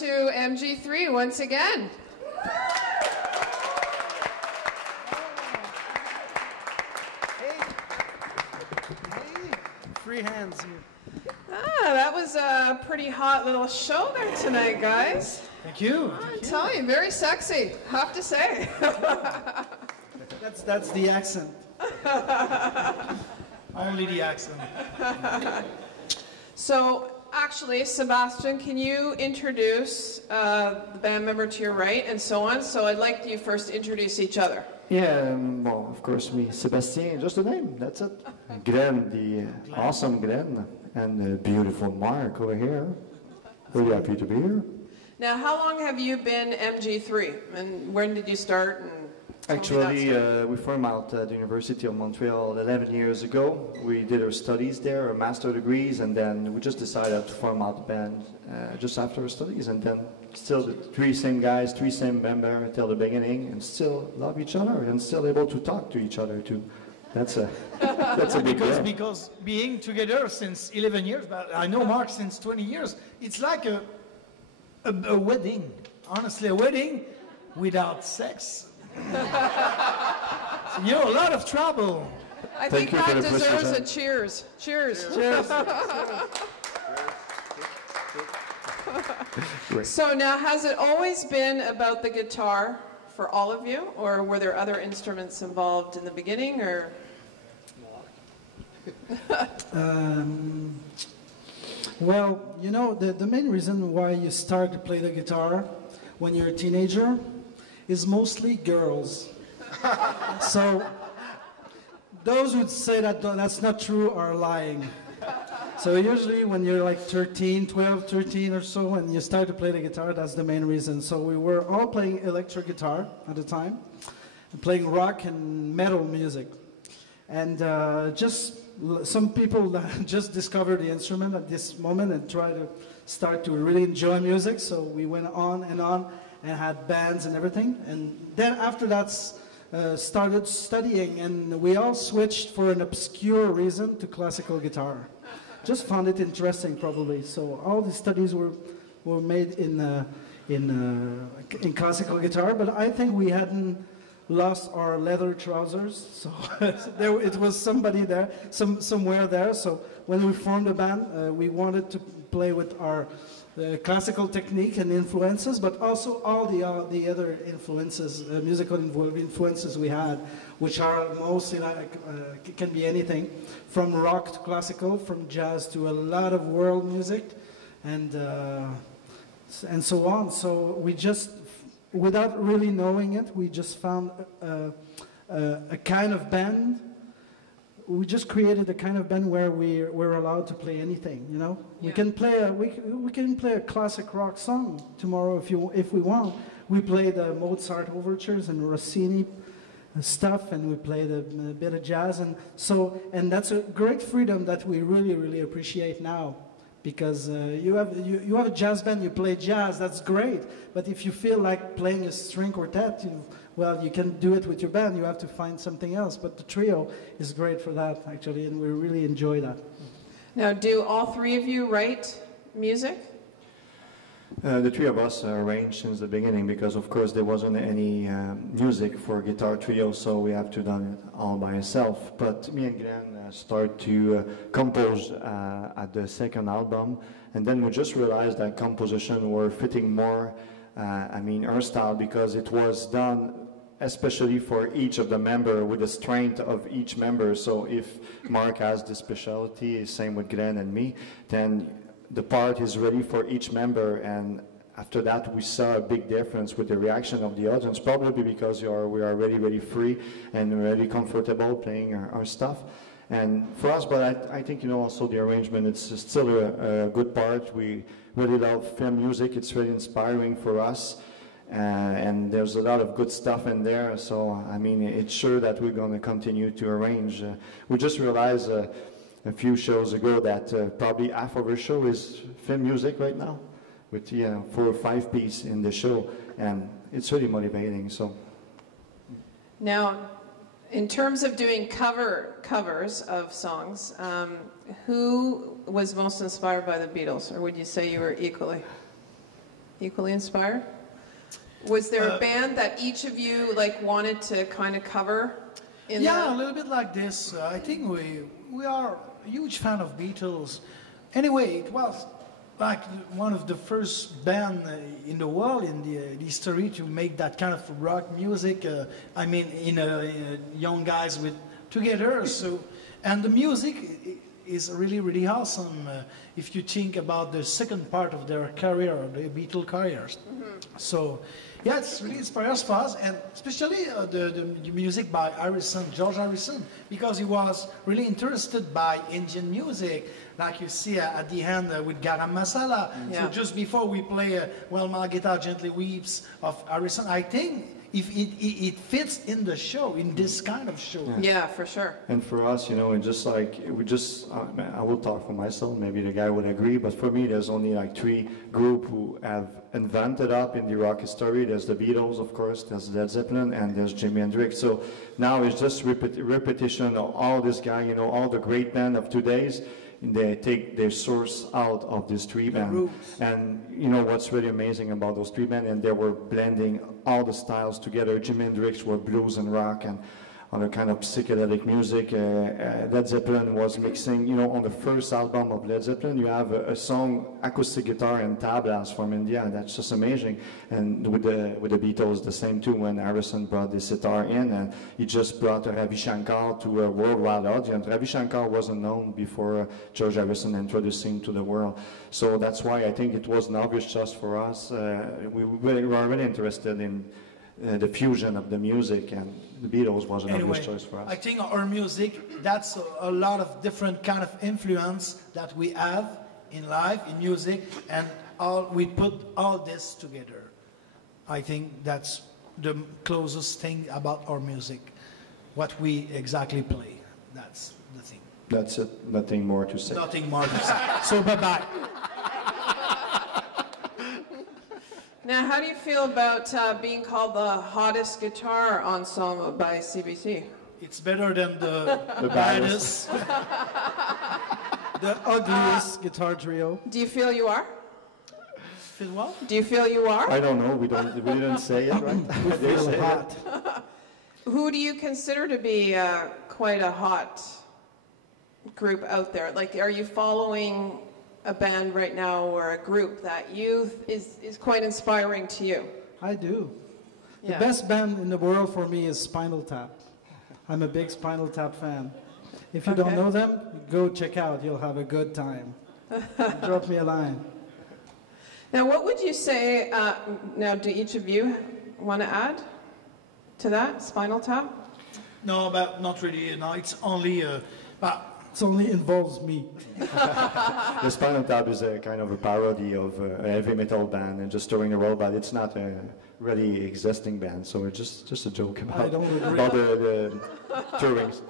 to MG3 once again. Free hands here. That was a pretty hot little show there tonight, guys. Thank you. I'm telling you, very sexy, I have to say. That's the accent. Only the accent. So, actually, Sebastian, can you introduce the band member to your right and so on? So I'd like you first to introduce each other. Yeah, well, of course, me, Sébastien, just the name, that's it. Glenn, the awesome Glenn, and the beautiful Mark over here. Really happy to be here. Now, how long have you been MG3? And when did you start? And actually, we formed out at the University of Montreal 11 years ago. We did our studies there, our master degrees, and then we just decided to form out the band just after our studies, and then still the three same guys, three same members till the beginning, and still love each other, and still able to talk to each other too. That's a big deal. Because being together since 11 years, but I know Mark since 20 years, it's like a wedding. Honestly, a wedding without sex. You know, a lot of trouble. I think that deserves a cheers. Cheers. Cheers. So now, has it always been about the guitar for all of you, or were there other instruments involved in the beginning, or? Well, you know, the main reason why you start to play the guitar when you're a teenager is mostly girls. So those who say that that's not true are lying. So usually when you're like 13 or so, and you start to play the guitar, that's the main reason. So we were all playing electric guitar at the time, and playing rock and metal music. And just some people just discovered the instrument at this moment and try to start to really enjoy music. So we went on and had bands and everything. And then after that, started studying, and we all switched for an obscure reason to classical guitar. Just found it interesting, probably. So all the studies were made in classical guitar, but I think we hadn't lost our leather trousers, so it was somebody there, somewhere there. So when we formed the band, we wanted to play with our classical technique and influences, but also all the other influences, musical influences we had, which are mostly like can be anything, from rock to classical, from jazz to a lot of world music, and so on. So we just, without really knowing it, we just found a kind of band. We just created a kind of band where we're allowed to play anything, you know. Yeah. We can play a classic rock song tomorrow if we want. We play the Mozart overtures and Rossini stuff, and we play a bit of jazz, and that's a great freedom that we really appreciate now. Because you have a jazz band, you play jazz, that's great. But if you feel like playing a string quartet, you can do it with your band. You have to find something else. But the trio is great for that, actually, and we really enjoy that. Now, do all three of you write music? The three of us arranged since the beginning, because of course there wasn't any music for Guitar Trio, so we have to done it all by ourselves. But me and Glenn start to compose at the second album, and then we just realized that composition were fitting more, our style, because it was done especially for each of the member, with the strength of each member. So if Mark has the specialty, same with Glenn and me, then the part is ready for each member, and after that we saw a big difference with the reaction of the audience, probably because we are really free and really comfortable playing our stuff. And for us, but I think, also the arrangement, it's still a good part. We really love film music. It's really inspiring for us, and there's a lot of good stuff in there. So it's sure that we're going to continue to arrange. We just realized a few shows ago that probably half of our show is film music right now, with 4 or 5 pieces in the show, and it's really motivating. So now, in terms of doing covers of songs, who was most inspired by the Beatles, or would you say you were equally Equally inspired? Was there a band that each of you like wanted to kind of cover? Yeah, a little bit like this. I think we are a huge fan of Beatles. Anyway, it was like one of the first band in the world in the history to make that kind of rock music. I mean, young guys with together. So, and the music is really, really awesome if you think about the second part of their career, the Beatles careers. Mm-hmm. So, yeah, it's really inspires for us, and especially the music by George Harrison, because he was really interested by Indian music, like you see at the end with Garam Masala. Yeah. So just before we play Well, My Guitar Gently Weeps of Harrison, I think if it fits in the show, in this kind of show. Yeah, for sure. And for us, you know, and just like, I will talk for myself, maybe the guy would agree, but for me, there's only like 3 groups who have invented up in the rock history. There's the Beatles, of course, there's Led Zeppelin, and there's Jimi Hendrix. So now it's just repetition of all this guy, you know, all the great band of today's. They take their source out of this 3 band, and you know what's really amazing about those 3 band, and they were blending all the styles together. Jimi Hendrix were blues and rock and other kind of psychedelic music. Led Zeppelin was mixing, you know, on the first album of Led Zeppelin, you have a song, acoustic guitar and tablas from India, and that's just amazing. And with the Beatles, the same too, when Harrison brought the sitar in, and he just brought Ravi Shankar to a worldwide audience. Ravi Shankar wasn't known before George Harrison introduced him to the world. So that's why I think it was an obvious choice for us. We were really interested in the fusion of the music, and the Beatles was an obvious choice for us. I think our music, that's a lot of different kind of influence that we have in life, in music, and we put all this together. I think that's the closest thing about our music, what we exactly play. That's the thing. That's it. Nothing more to say. Nothing more to say. So bye-bye. Now, how do you feel about being called the hottest guitar ensemble by CBC? It's better than the baddest, the ugliest guitar trio. Do you feel you are? Feel what? Do you feel you are? I don't know. We didn't say it, right? We feel hot. Who do you consider to be quite a hot group out there? Like, are you following a band right now or a group that is quite inspiring to you? I do. Yeah. The best band in the world for me is Spinal Tap. I'm a big Spinal Tap fan. If you don't know them, go check out. You'll have a good time. Drop me a line. Now, what would you say, now do each of you want to add to that, Spinal Tap? No, but not really. No, it's only... It only involves me. The Spinal Tap is a kind of a parody of a heavy metal band and just touring the world, but it's not a really existing band, so it's just a joke about, I don't agree. about the tourings.